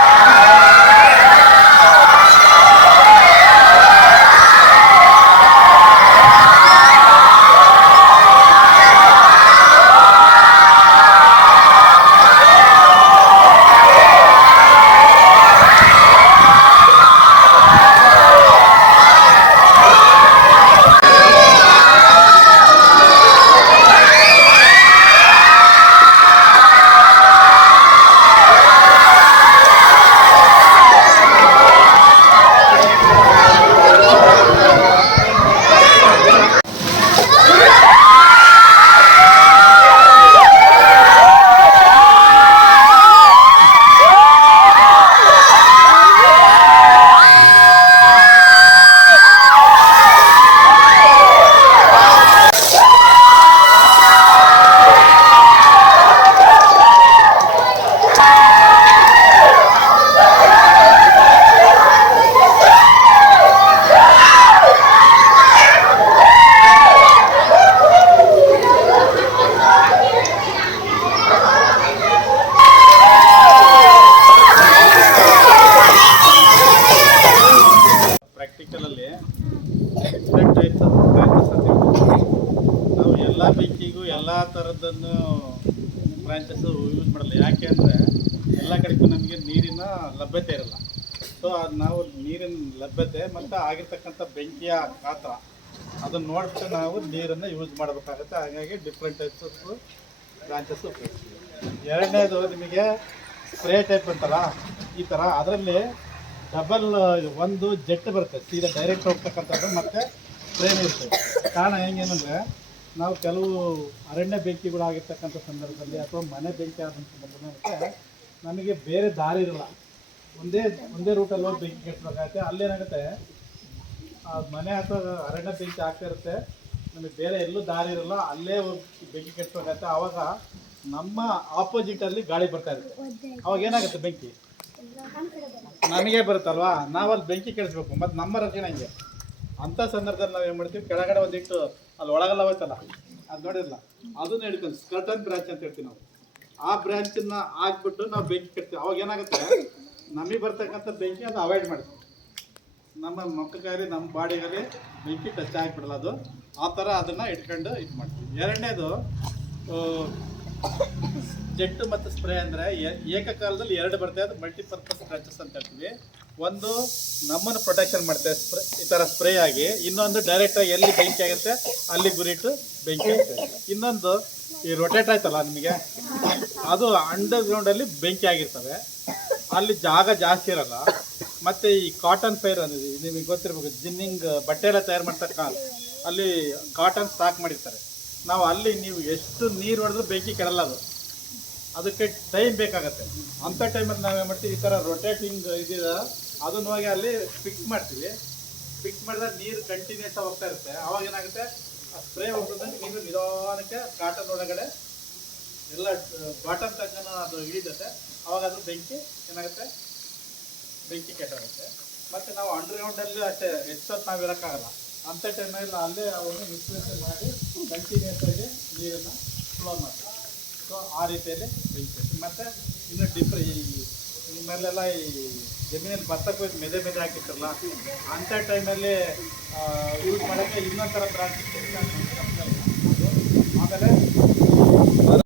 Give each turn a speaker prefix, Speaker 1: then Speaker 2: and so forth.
Speaker 1: Yeah. ನಾವು ಎಲ್ಲ ಬೆಂಕಿಗೂ ಎಲ್ಲ ಥರದ್ದನ್ನು ಬ್ರಾಂಚಸ್ ಯೂಸ್ ಮಾಡಲ್ಲ. ಯಾಕೆ ಅಂದರೆ ಎಲ್ಲ ಕಡೆಗೂ ನಮಗೆ ನೀರಿನ ಲಭ್ಯತೆ ಇರಲ್ಲ. ಸೊ ಅದು ನಾವು ನೀರಿನ ಲಭ್ಯತೆ ಮತ್ತು ಆಗಿರ್ತಕ್ಕಂಥ ಬೆಂಕಿಯ ಗಾತ್ರ, ಅದನ್ನು ನೋಡ್ಬಿಟ್ಟು ನಾವು ನೀರನ್ನು ಯೂಸ್ ಮಾಡಬೇಕಾಗುತ್ತೆ. ಹಾಗಾಗಿ ಡಿಫ್ರೆಂಟ್ ಟೈಪ್ಸ್ ಆಫ್ ಬ್ರಾಂಚಸ್ ಉಪಯೋಗಿಸ್ತೀವಿ. ಎರಡನೇದು ನಿಮಗೆ ಸ್ಪ್ರೇ ಟೈಪ್ ಅಂತಲ್ಲ ಈ ಥರ ಅದರಲ್ಲಿ ಡಬಲ್ ಒಂದು ಜೆಟ್ ಬರುತ್ತೆ. ಸೀದಾ ಡೈರೆಕ್ಟ್ ಹೋಗ್ತಕ್ಕಂಥದ್ದು ಮತ್ತು ಇರ್ತದೆ ಕಾರಣ ಹೆಂಗೇನಂದರೆ ನಾವು ಕೆಲವು ಅರಣ್ಯ ಬೆಂಕಿಗಳಾಗಿರ್ತಕ್ಕಂಥ ಸಂದರ್ಭದಲ್ಲಿ ಅಥವಾ ಮನೆ ಬೆಂಕಿ ಆದಂಥ ಸಂದರ್ಭದಲ್ಲಿ ನಮಗೆ ಬೇರೆ ದಾರಿ ಇರಲ್ಲ. ಒಂದೇ ಒಂದೇ ರೂಟಲ್ಲಿ ಹೋಗಿ ಬೆಂಕಿ ಕೆಟ್ಟಬೇಕಾಗುತ್ತೆ ಅಲ್ಲೇನಾಗುತ್ತೆ ಆ ಮನೆ ಅಥವಾ ಅರಣ್ಯ ಬೆಂಕಿ ಆಗ್ತಾ ಇರುತ್ತೆ. ನಮಗೆ ಬೇರೆ ಎಲ್ಲೂ ದಾರಿ ಇರಲ್ಲ. ಅಲ್ಲೇ ಹೋಗಿ ಬೆಂಕಿ ಕಟ್ಟಬೇಕಾಗತ್ತೆ ಆವಾಗ ನಮ್ಮ ಆಪೋಸಿಟಲ್ಲಿ ಗಾಳಿ ಬರ್ತಾ ಇರುತ್ತೆ. ಅವಾಗ ಏನಾಗುತ್ತೆ ಬೆಂಕಿ? ನಮಗೆ ಬರುತ್ತಲ್ವಾ? ನಾವು ಅಲ್ಲಿ ಬೆಂಕಿ ಕೆಡಿಸ್ಬೇಕು. ಮತ್ತು ನಮ್ಮ ರಚನೆ ಹಂಗೆ? ಅಂಥ ಸಂದರ್ಭದಲ್ಲಿ ನಾವು ಏನು ಮಾಡ್ತೀವಿ? ಕೆಳಗಡೆ ಒಂದಿಟ್ಟು ಅಲ್ಲಿ ಒಳಗಲ್ಲ ಹೋಯ್ತಲ್ಲ, ಅದು ನೋಡಿರಲ್ಲ ಅದನ್ನ ಹಿಡ್ಕೊಂಡು ಸ್ಕರ್ಟನ್ ಬ್ರಾಂಚ್ ಅಂತ ಹೇಳ್ತೀವಿ ನಾವು. ಆ ಬ್ರಾಂಚನ್ನ ಹಾಕ್ಬಿಟ್ಟು ನಾವು ಬೆಂಕಿ ಕಟ್ತೀವಿ. ಅವಾಗ ಏನಾಗುತ್ತೆ? ನಮಗೆ ಬರ್ತಕ್ಕಂಥ ಬೆಂಕಿ ಅದು ಅವಾಯ್ಡ್ ಮಾಡ್ತೀವಿ. ನಮ್ಮ ಮಕ್ಕಳಿಗಾಗಲಿ ನಮ್ಮ ಬಾಡಿಗಾಗಲಿ ಬೆಂಕಿ ಟಚ್ ಆಗಿಬಿಡಲ್ಲ ಅದು. ಆ ಥರ ಅದನ್ನು ಇಟ್ಕೊಂಡು ಇದು ಮಾಡ್ತೀವಿ. ಎರಡನೇದು ಜೆಟ್ಟು ಮತ್ತು ಸ್ಪ್ರೇ ಅಂದರೆ ಏಕಕಾಲದಲ್ಲಿ ಎರಡು ಬರ್ತದೆ ಅದು ಮಲ್ಟಿಪರ್ಪಸ್ ಬ್ರಾಂಚಸ್ ಅಂತ ಹೇಳ್ತೀವಿ. ಒಂದು ನಮ್ಮನ್ನು ಪ್ರೊಟೆಕ್ಷನ್ ಮಾಡುತ್ತೆ ಸ್ಪ್ರೇ ಈ ಥರ ಸ್ಪ್ರೇ ಆಗಿ ಇನ್ನೊಂದು ಡೈರೆಕ್ಟಾಗಿ ಎಲ್ಲಿ ಬೆಂಕಿ ಆಗುತ್ತೆ, ಅಲ್ಲಿ ಗುರಿಟ್ಟು ಬೆಂಕಿ ಆಗುತ್ತೆ. ಇನ್ನೊಂದು ಈ ರೊಟೇಟ್ ಆಯ್ತಲ್ಲ ನಿಮಗೆ, ಅದು ಅಂಡರ್ ಗ್ರೌಂಡಲ್ಲಿ ಬೆಂಕಿ ಆಗಿರ್ತವೆ. ಅಲ್ಲಿ ಜಾಗ ಜಾಸ್ತಿ ಇರಲ್ಲ. ಮತ್ತು ಈ ಕಾಟನ್ ಫೈರ್ ಅನ್ನೋದು ನಿಮಗೆ ಗೊತ್ತಿರಬೇಕು, ಜಿನ್ನಿಂಗ್ ಬಟ್ಟೆ ಎಲ್ಲ ತಯಾರು ಮಾಡ್ತಕ್ಕ ಅಲ್ಲಿ ಕಾಟನ್ ಸ್ಟಾಕ್ ಮಾಡಿರ್ತಾರೆ. ನಾವು ಅಲ್ಲಿ ನೀವು ಎಷ್ಟು ನೀರು ಹೊಡೆದ್ರೂ ಬೆಂಕಿ ಕೆಡಲ್ಲ ಅದು. ಅದಕ್ಕೆ ಟೈಮ್ ಬೇಕಾಗತ್ತೆ. ಅಂಥ ಟೈಮಲ್ಲಿ ನಾವೇನು ಮಾಡ್ತೀವಿ, ಈ ಥರ ರೊಟೇಟಿಂಗ್ ಇದೀರ ಅದನ್ನ ಹೋಗಿ ಅಲ್ಲಿ ಪಿಕ್ ಮಾಡ್ತೀವಿ. ಪಿಕ್ ಮಾಡಿದಾಗ ನೀರು ಕಂಟಿನ್ಯೂಸ್ ಆಗಿ ಹೋಗ್ತಾ ಇರುತ್ತೆ. ಅವಾಗ ಏನಾಗುತ್ತೆ? ಆ ಸ್ಪ್ರೇ ಹೋಗ್ತದಂಗೆ ನೀರು ನಿಧಾನಕ್ಕೆ ಕಾಟನ್ ಒಳಗಡೆ ಎಲ್ಲ ಬಾಟಮ್ ತನಕ ಅದು ಹಿಡಿದತ್ತೆ ಅವಾಗ ಅದು ಬೆಂಕಿ ಏನಾಗುತ್ತೆ? ಬೆಂಕಿ ಕೆಟ್ಟಾಗುತ್ತೆ. ಮತ್ತು ನಾವು ಅಂಡರ್ಗ್ರೌಂಡಲ್ಲೂ ಅಷ್ಟೇ ಹೆಚ್ಚೊತ್ತು ನಾವು ಇರೋಕ್ಕಾಗಲ್ಲ. ಅಂಥ ಟೈಮಲ್ಲಿ ಅಲ್ಲೇ ಅವನು ವಿಶ್ಲೇಷಣೆ ಮಾಡಿ ಕಂಟಿನ್ಯೂಸ್ ಆಗಿ ನೀರನ್ನು ಫ್ಲೋ ಮಾಡ್ತೀವಿ. ಸೊ ಆ ರೀತಿಯಲ್ಲಿ ಬೆಂಕಿ. ಮತ್ತು ಇನ್ನು ಡಿಫ್ರೆ ನಿಮ್ಮಲ್ಲೆಲ್ಲ ಈ ಜಮೀನಲ್ಲಿ ಭತ್ತ ಕೊಯ್ದು ಮೆದೆ ಮೆದೆ ಹಾಕಿರ್ತಾರಲ್ಲ ಅಂಥ ಟೈಮಲ್ಲಿ ಯೂಸ್ ಮಾಡೋಕ್ಕೆ ಇನ್ನೊಂದು ಥರ ಆಮೇಲೆ